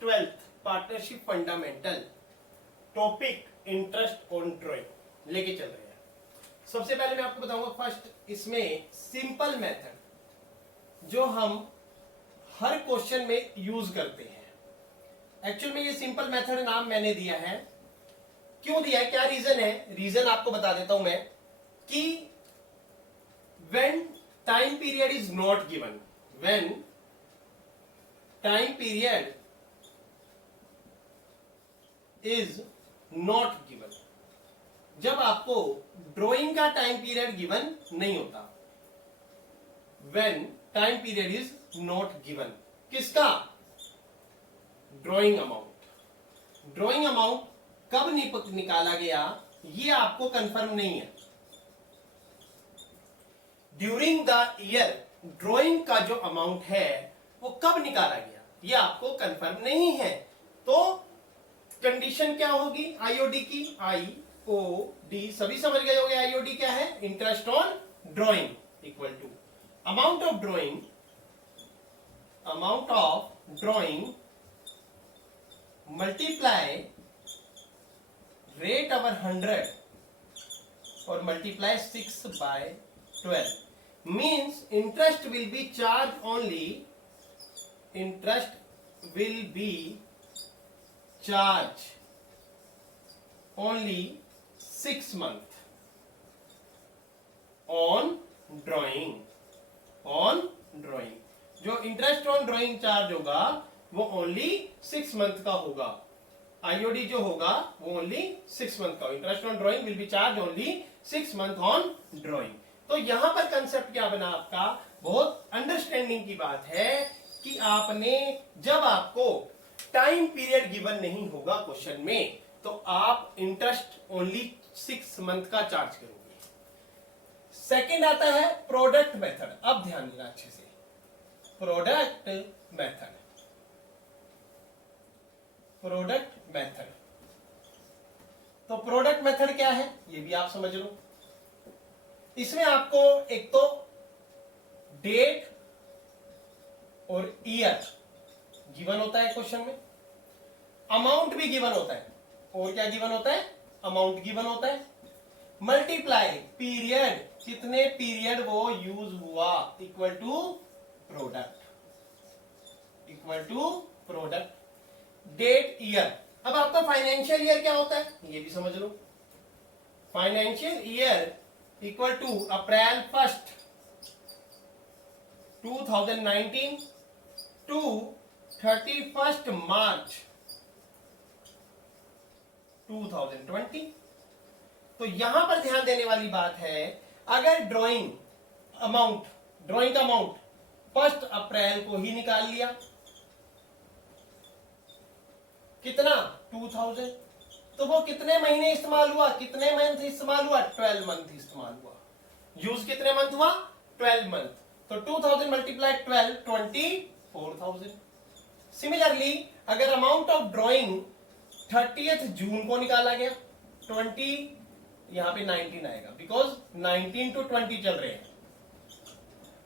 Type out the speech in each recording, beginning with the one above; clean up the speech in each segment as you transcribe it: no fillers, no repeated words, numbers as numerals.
Twelfth partnership fundamental topic interest on drawing लेके चल रहे हैं। सबसे पहले मैं आपको बताऊंगा फर्स्ट इसमें सिंपल मेथड जो हम हर क्वेश्चन में यूज करते हैं। एक्चुअल में ये सिंपल मेथड नाम मैंने दिया है, क्यों दिया है, क्या रीजन है, रीजन आपको बता देता हूं मैं कि when time period is not given, when time period is not given, जब आपको ड्राइंग का टाइम पीरियड गिवन नहीं होता, when time period is not given, किसका, ड्राइंग अमाउंट। ड्राइंग अमाउंट कब निकाला गया ये आपको कंफर्म नहीं है। ड्यूरिंग द ईयर ड्राइंग का जो अमाउंट है वो कब निकाला गया ये आपको कंफर्म नहीं है। तो कंडीशन क्या होगी आईओडी की, आईओडी सभी समझ गए होंगे। आईओडी क्या है, interest on drawing equal to amount of drawing, amount of drawing multiply rate over 100 और multiply 6 by 12 means interest will be charged only, interest will be charged only 6 month on drawing, on drawing। जो interest on drawing charge होगा वो only 6 month का होगा। IOD जो होगा वो only 6 month का। Interest on drawing will be charge only 6 month on drawing. तो यहां पर कंसेप्ट क्या बना आपका, बहुत अंडरस्टैंडिंग की बात है कि आपने जब आपको टाइम पीरियड गिवन नहीं होगा क्वेश्चन में तो आप इंटरेस्ट ओनली 6 मंथ का चार्ज करोगे। सेकंड आता है प्रोडक्ट मेथड। अब ध्यान देना अच्छे से, प्रोडक्ट मेथड, प्रोडक्ट मेथड। तो प्रोडक्ट मेथड क्या है ये भी आप समझ लो। इसमें आपको एक तो डेट और ईयर गिवन होता है क्वेश्चन में, अमाउंट भी गिवन होता है, और क्या गिवन होता है, अमाउंट गिवन होता है, मल्टीप्लाई पीरियड, कितने पीरियड वो यूज हुआ, equal to product, equal to product, date year. अब आपका फाइनेंशियल ईयर क्या होता है ये भी समझ लो। Financial year equal to April 1 2019 to 31 March 2020। तो यहां पर ध्यान देने वाली बात है, अगर ड्राइंग अमाउंट, ड्राइंग का अमाउंट 1 अप्रैल को ही निकाल लिया, कितना 2000, तो वो कितने महीने इस्तेमाल हुआ, कितने मंथ इस्तेमाल हुआ, 12 मंथ इस्तेमाल हुआ। यूज कितने मंथ हुआ, 12 मंथ। तो 2000 मल्टीप्लाई 12, 24,000। सिमिलरली अगर अमाउंट ऑफ ड्राइंग 30th जून को निकाला गया, 20 यहां पे 19 आएगा बिकॉज 19 to 20 चल रहे हैं।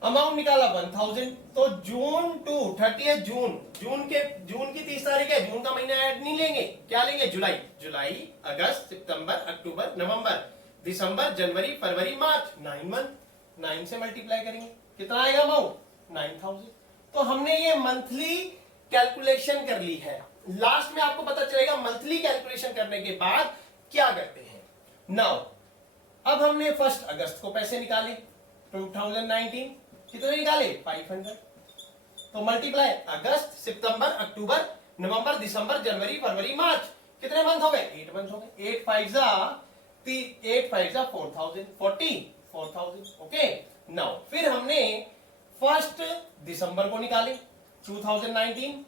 अमाउंट निकाला 1000, तो जून टू 30th जून, जून की 30 तारीख है, जून का महीना ऐड नहीं लेंगे, क्या लेंगे, जुलाई, जुलाई अगस्त सितंबर अक्टूबर नवंबर दिसंबर जनवरी फरवरी मार्च, 9 मंथ। 9 से मल्टीप्लाई करेंगे कितना आएगा अमाउंट, 9000। तो हमने ये मंथली कैलकुलेशन कर ली है। लास्ट में आपको पता चलेगा मंथली कैलकुलेशन करने के बाद क्या करते हैं। नाउ अब हमने 1 अगस्त को पैसे निकाले 2019, कितने निकाले 500, तो मल्टीप्लाई अगस्त सितंबर अक्टूबर नवंबर दिसंबर जनवरी फरवरी मार्च, कितने मंथ हो गए, 8 मंथ हो गए। 8 5 जा 4000। ओके, नाउ फिर हमने 1 दिसंबर को निकाले 2019,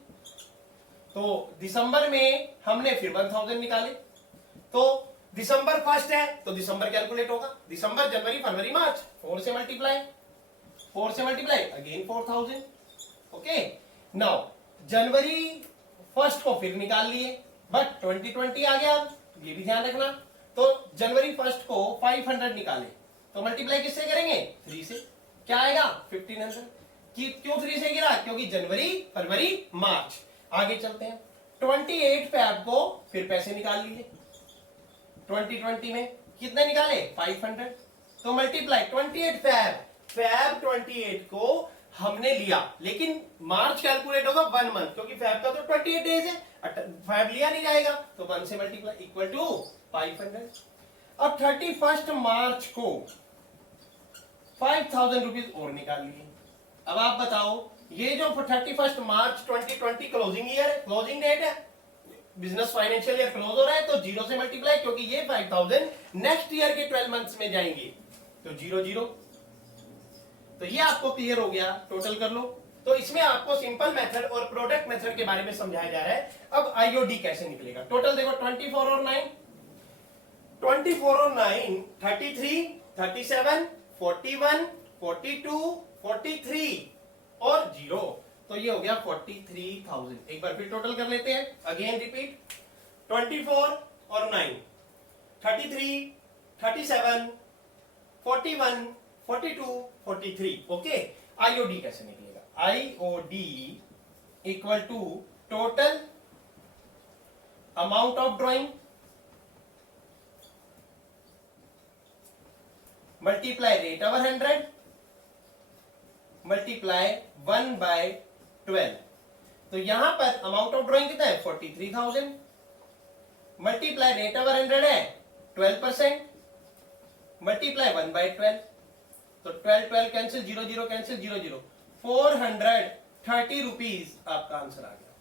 तो दिसंबर में हमने फिर 1000 निकाले, तो दिसंबर 1 है तो दिसंबर कैलकुलेट होगा, दिसंबर जनवरी फरवरी मार्च, 4 से मल्टीप्लाई अगेन 4000। ओके, नाउ जनवरी 1 को फिर निकाल लिए, बट 2020 आ गया, ये भी ध्यान रखना। तो जनवरी 1 को 500 निकाले, तो मल्टीप्लाई किससे करेंगे, 3 से, क्या आएगा 1500। क्यों 3 से गिरा, क्योंकि जनवरी फरवरी मार्च। आगे चलते हैं। 28 फैब को फिर पैसे निकाल लीजिए। 2020 में कितने निकाले 500, तो मल्टीप्लाई 28 फैब 28 को हमने लिया, लेकिन मार्च कैलकुलेट होगा 1 मंथ, क्योंकि फैब का तो 28 डेज है, फैब लिया नहीं जाएगा, तो 1 से मल्टीप्लाई इक्वल टू 500। अब 31 मार्च को 5000 रुपीज और निकाल लिए। अब आप बताओ, ये जो 31 मार्च 2020 क्लोजिंग ईयर है, क्लोजिंग डेट है, बिजनेस फाइनेंशियल ईयर क्लोज हो रहा है, तो 0 से मल्टीप्लाई, क्योंकि ये 5000 नेक्स्ट ईयर के 12 मंथ्स में जाएंगे, तो 0 0। तो ये आपको क्लियर हो गया, टोटल कर लो। तो इसमें आपको सिंपल मेथड और प्रोडक्ट मेथड के बारे में समझाया जा रहा है। अब आईओडी कैसे निकलेगा, टोटल देखो 24 और 9, 24 और 9 33, 37, 41, 42, 43 और 0, तो ये हो गया 43,000। एक बार फिर टोटल कर लेते हैं, अगेन रिपीट, 24 और 9 33, 37, 41, 42, 43। ओके, आईओडी कैसे निकलेगा, IOD equal to total amount of drawing multiply rate over 100 multiply 1/12। तो यहां पर अमाउंट ऑफ ड्राइंग कितना है 43,000, मल्टीप्लाई रेट ओवर 100 है 12%, मल्टीप्लाई 1/12, तो 12 12 कैंसिल, 0 0 कैंसिल, 0 0, 430 रुपीज आपका आंसर आ गया।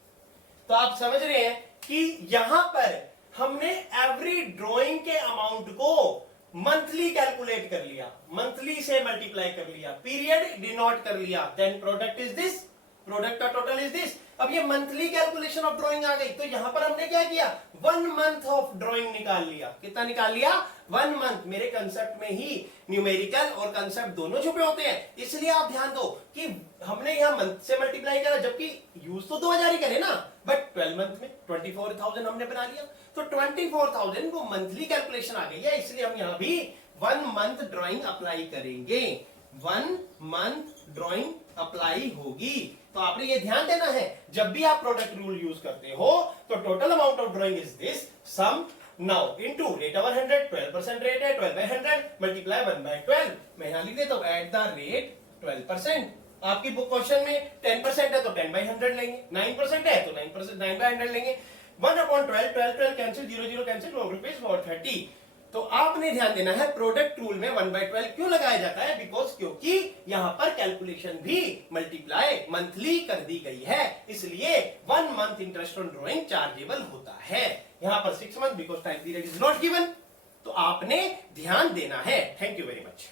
तो आप समझ रहे हैं कि यहां पर हमने एवरी ड्राइंग के अमाउंट को मंथली कैलकुलेट कर लिया, मंथली से मल्टीप्लाई कर लिया, पीरियड डिनोट कर लिया, then product is this, product का टोटल इज दिस। अब ये मंथली कैलकुलेशन ऑफ ड्राइंग आ गई, तो यहां पर हमने क्या किया 1 मंथ ऑफ ड्राइंग निकाल लिया। कितना निकाल लिया 1 मंथ। मेरे कंसेप्ट में ही न्यूमेरिकल और कंसेप्ट दोनों छुपे होते हैं, इसलिए आप ध्यान दो कि हमने यहां मंथ से मल्टीप्लाई करा, जबकि यूज तो 2000 ही करे ना, बट 12 मंथ में 24,000 हमने बना लिया, तो 24,000 वो मंथली कैलकुलेशन आ गई है, इसलिए हम यहां भी 1 मंथ ड्राइंग अप्लाई करेंगे, 1 मंथ ड्राइंग अप्लाई होगी। तो आपने ये ध्यान देना है, जब भी आप प्रोडक्ट रूल यूज करते हो तो total amount of drawing is this sum now into rate over 100, 12% rate है 12/100 मल्टीप्लाई 1/12। मैं यहां लिख देता हूं एट द रेट 12%। आपकी बुक क्वेश्चन में 10% है तो 10/100 लेंगे, 9% है तो 9%, 9/100 लेंगे, 1/12, 12 12 कैंसिल, 0 0 कैंसिल, 4 रुपीज 430। तो आपने ध्यान देना है प्रोडक्ट रूल में 1/12 क्यों लगाया जाता है, बिकॉज क्योंकि यहां पर कैलकुलेशन भी मल्टीप्लाई मंथली कर दी गई है, इसलिए 1 month interest on drawing chargeable होता है। यहां पर 6 month because time period is not given. तो आपने ध्यान देना है। Thank you very much.